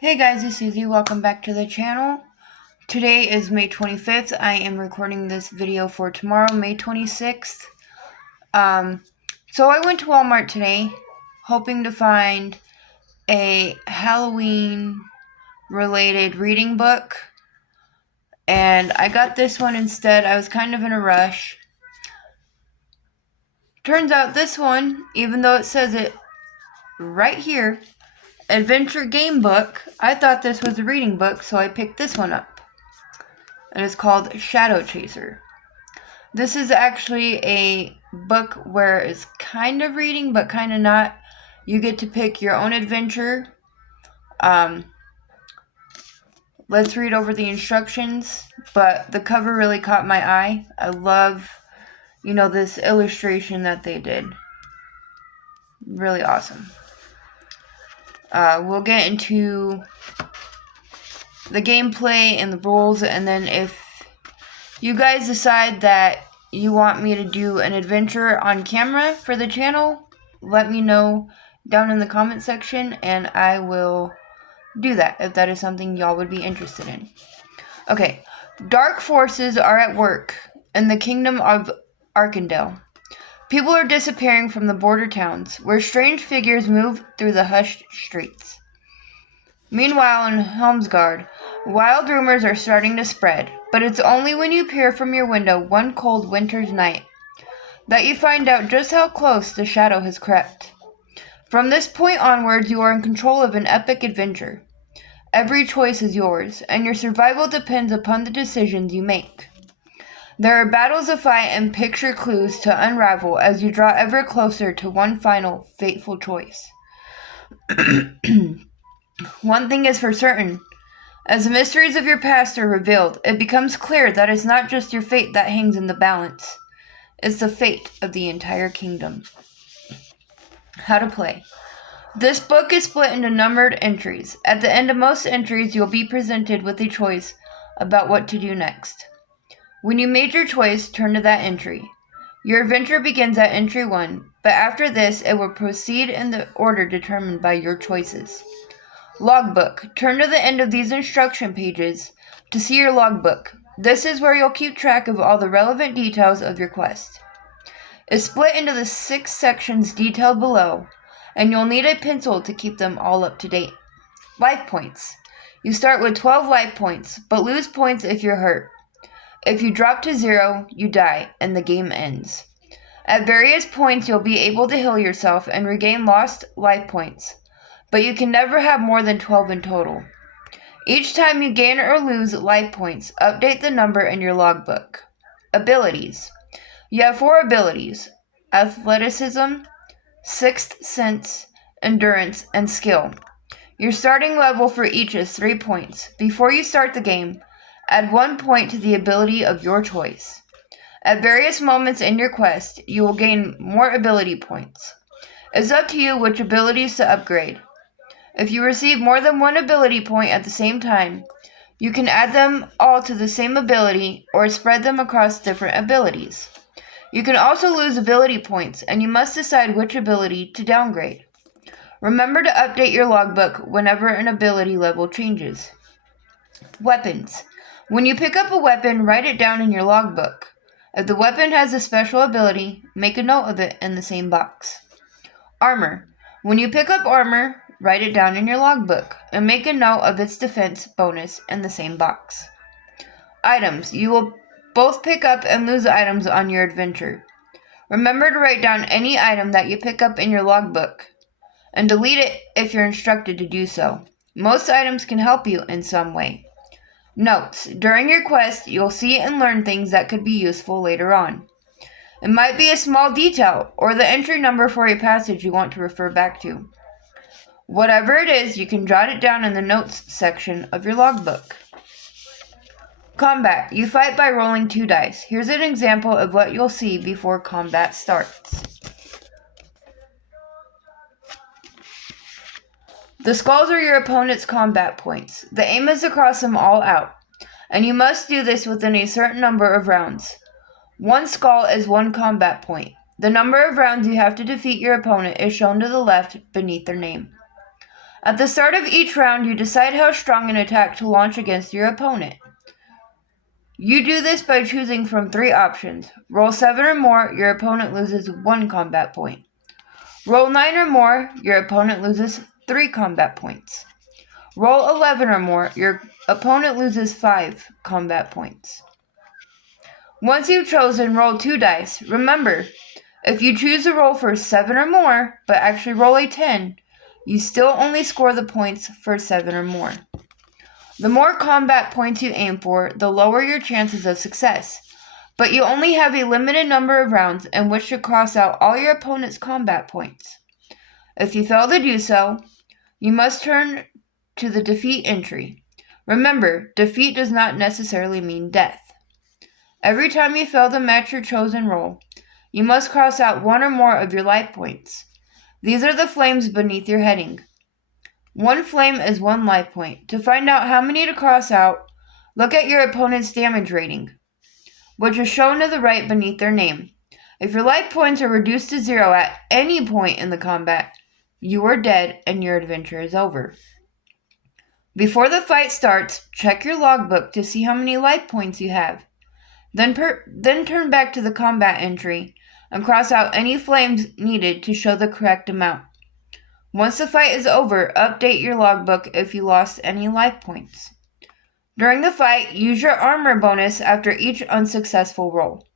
Hey guys, it's Susie. Welcome back to the channel. Today is May 25th. I am recording this video for tomorrow, May 26th. So I went to Walmart today, hoping to find a Halloween related reading book. And I got this one instead. I was kind of in a rush. Turns out this one, even though it says it right here, Adventure Gamebook, I thought this was a reading book, so I picked this one up. It is called Shadow Chaser. This is actually a book where it's kind of reading, but kind of not. You get to pick your own adventure. Let's read over the instructions, but the cover really caught my eye. I love, this illustration that they did. Really awesome. We'll get into the gameplay and the rules, and then if you guys decide that you want me to do an adventure on camera for the channel, let me know down in the comment section and I will do that if that is something y'all would be interested in. Okay, dark forces are at work in the kingdom of Arkandale. People are disappearing from the border towns, where strange figures move through the hushed streets. Meanwhile, in Helmsgard, wild rumors are starting to spread, but it's only when you peer from your window one cold winter's night that you find out just how close the shadow has crept. From this point onwards, you are in control of an epic adventure. Every choice is yours, and your survival depends upon the decisions you make. There are battles to fight and picture clues to unravel as you draw ever closer to one final, fateful choice. One thing is for certain. As the mysteries of your past are revealed, it becomes clear that it's not just your fate that hangs in the balance. It's the fate of the entire kingdom. How to play. This book is split into numbered entries. At the end of most entries, you'll be presented with a choice about what to do next. When you made your choice, turn to that entry. Your adventure begins at entry 1, but after this, it will proceed in the order determined by your choices. Logbook. Turn to the end of these instruction pages to see your logbook. This is where you'll keep track of all the relevant details of your quest. It's split into the 6 sections detailed below, and you'll need a pencil to keep them all up to date. Life points. You start with 12 life points, but lose points if you're hurt. If you drop to 0, you die, and the game ends. At various points, you'll be able to heal yourself and regain lost life points, but you can never have more than 12 in total. Each time you gain or lose life points, update the number in your logbook. Abilities. You have 4 abilities: athleticism, sixth sense, endurance, and skill. Your starting level for each is 3 points. Before you start the game, add 1 point to the ability of your choice. At various moments in your quest, you will gain more ability points. It's up to you which abilities to upgrade. If you receive more than 1 ability point at the same time, you can add them all to the same ability or spread them across different abilities. You can also lose ability points, and you must decide which ability to downgrade. Remember to update your logbook whenever an ability level changes. Weapons. When you pick up a weapon, write it down in your logbook. If the weapon has a special ability, make a note of it in the same box. Armor. When you pick up armor, write it down in your logbook and make a note of its defense bonus in the same box. Items. You will both pick up and lose items on your adventure. Remember to write down any item that you pick up in your logbook and delete it if you're instructed to do so. Most items can help you in some way. Notes. During your quest, you'll see and learn things that could be useful later on. It might be a small detail or the entry number for a passage you want to refer back to. Whatever it is, you can jot it down in the notes section of your logbook. Combat. You fight by rolling 2 dice. Here's an example of what you'll see before combat starts. The skulls are your opponent's combat points. The aim is to cross them all out, and you must do this within a certain number of rounds. 1 skull is 1 combat point. The number of rounds you have to defeat your opponent is shown to the left beneath their name. At the start of each round, you decide how strong an attack to launch against your opponent. You do this by choosing from 3 options. Roll 7 or more, your opponent loses 1 combat point. Roll 9 or more, your opponent loses 3 combat points. Roll 11 or more, your opponent loses 5 combat points. Once you've chosen, roll 2 dice. Remember, if you choose to roll for 7 or more, but actually roll a 10, you still only score the points for 7 or more. The more combat points you aim for, the lower your chances of success. But you only have a limited number of rounds in which to cross out all your opponent's combat points. If you fail to do so, you must turn to the defeat entry. Remember, defeat does not necessarily mean death. Every time you fail to match your chosen roll, you must cross out 1 or more of your life points. These are the flames beneath your heading. 1 flame is 1 life point. To find out how many to cross out, look at your opponent's damage rating, which is shown to the right beneath their name. If your life points are reduced to 0 at any point in the combat, you are dead and your adventure is over. Before the fight starts, check your logbook to see how many life points you have. Then turn back to the combat entry and cross out any flames needed to show the correct amount. Once the fight is over, update your logbook if you lost any life points. During the fight, use your armor bonus after each unsuccessful roll.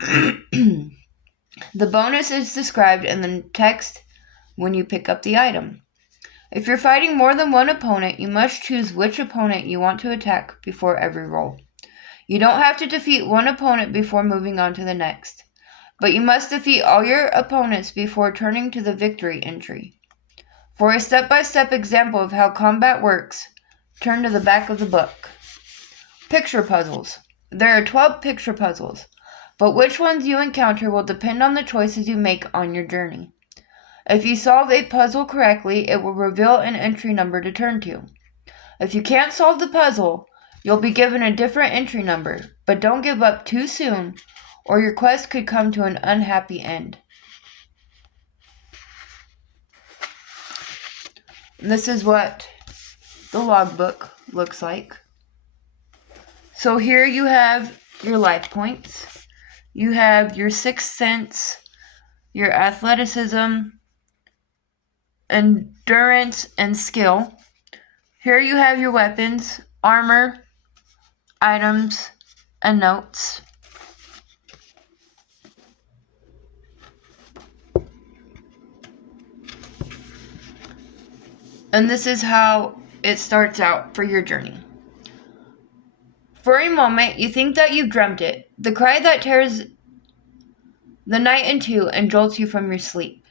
The bonus is described in the text when you pick up the item. If you're fighting more than one opponent, you must choose which opponent you want to attack before every roll. You don't have to defeat one opponent before moving on to the next, but you must defeat all your opponents before turning to the victory entry. For a step-by-step example of how combat works, turn to the back of the book. Picture puzzles. There are 12 picture puzzles, but which ones you encounter will depend on the choices you make on your journey. If you solve a puzzle correctly, it will reveal an entry number to turn to. If you can't solve the puzzle, you'll be given a different entry number, but don't give up too soon, or your quest could come to an unhappy end. This is what the logbook looks like. So here you have your life points. You have your sixth sense, your athleticism, endurance, and skill. Here you have your weapons, armor, items, and notes. And this is how it starts out for your journey. For a moment, you think that you've dreamt it, the cry that tears the night in two and jolts you from your sleep.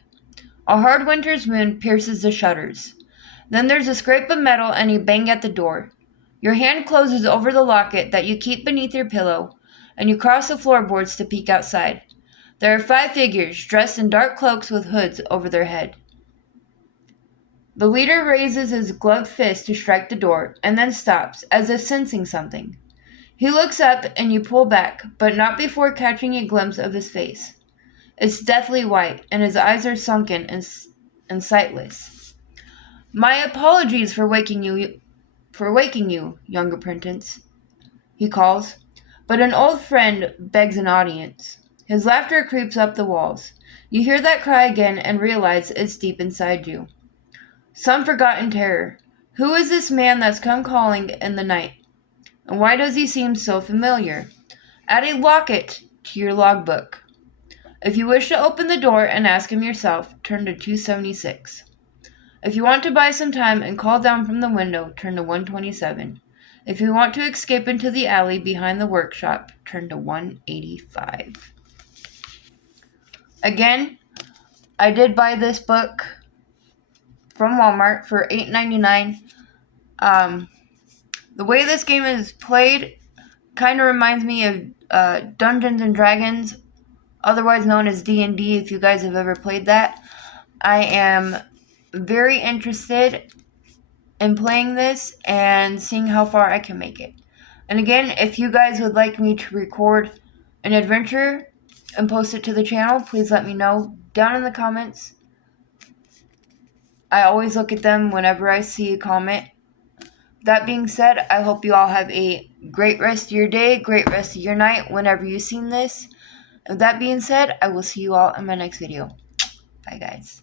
A hard winter's moon pierces the shutters. Then there's a scrape of metal and a bang at the door. Your hand closes over the locket that you keep beneath your pillow, and you cross the floorboards to peek outside. There are 5 figures, dressed in dark cloaks with hoods over their head. The leader raises his gloved fist to strike the door, and then stops, as if sensing something. He looks up, and you pull back, but not before catching a glimpse of his face. It's deathly white, and his eyes are sunken and sightless. "My apologies for waking you, young apprentice," he calls, but an old friend begs an audience. His laughter creeps up the walls. You hear that cry again and realize it's deep inside you. Some forgotten terror. Who is this man that's come calling in the night? And why does he seem so familiar? Add a locket to your logbook. If you wish to open the door and ask him yourself, turn to 276. If you want to buy some time and call down from the window, turn to 127. If you want to escape into the alley behind the workshop, turn to 185. Again, I did buy this book from Walmart for $8.99. The way this game is played kind of reminds me of Dungeons and Dragons, otherwise known as D&D, if you guys have ever played that. I am very interested in playing this and seeing how far I can make it. And again, if you guys would like me to record an adventure and post it to the channel, please let me know down in the comments. I always look at them whenever I see a comment. That being said, I hope you all have a great rest of your day, great rest of your night whenever you've seen this. With that being said, I will see you all in my next video. Bye, guys.